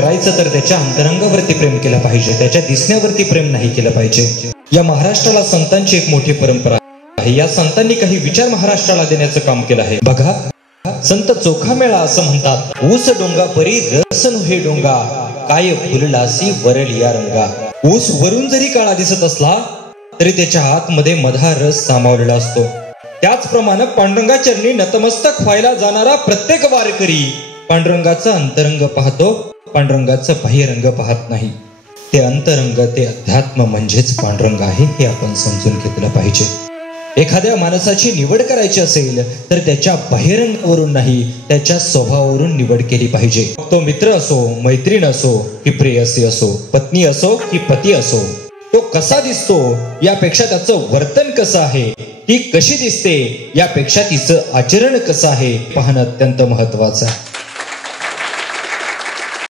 करायचं तर त्याच्या अंतरंगावरती प्रेम केलं पाहिजे, त्याच्या दिसण्यावरती प्रेम नाही केलं पाहिजे. या महाराष्ट्राला संतांची एक मोठी परंपरा आहे. या संतांनी काही विचार महाराष्ट्राला देण्याचं काम केलं आहे. बघा, संत चोखा मेळा असं म्हणतात, ऊस डोंगा परी रस हे डोंगा, काय फुललासी वरलिया रंगा. ऊस वरून जरी काळा दिसत असला तरी त्याच्या आतमध्ये मधा रस सामावलेला असतो. त्याचप्रमाणे पांडुरंगा चरणी नतमस्तक व्हायला जाणारा प्रत्येक वारकरी पांडुरंगाचं अंतरंग पाहतो, पांडुरंगाचं बाह्यरंग पाहत नाही. ते अंतरंग, ते अध्यात्म म्हणजेच पांडुरंग आहे, हे आपण समजून घेतलं पाहिजे. एखाद्या माणसाची निवड करायची असेल तर त्याच्या बाह्यरंगावरून नाही, त्याच्या स्वभावावरून निवड केली पाहिजे. तो मित्र असो, मैत्रीण असो की प्रेयसी असो, पत्नी असो की पती असो, तो कसा दिसतो यापेक्षा त्याचं वर्तन कसं आहे, ती कशी दिसते यापेक्षा तिचं आचरण कसं आहे पाहणं अत्यंत महत्वाचं आहे.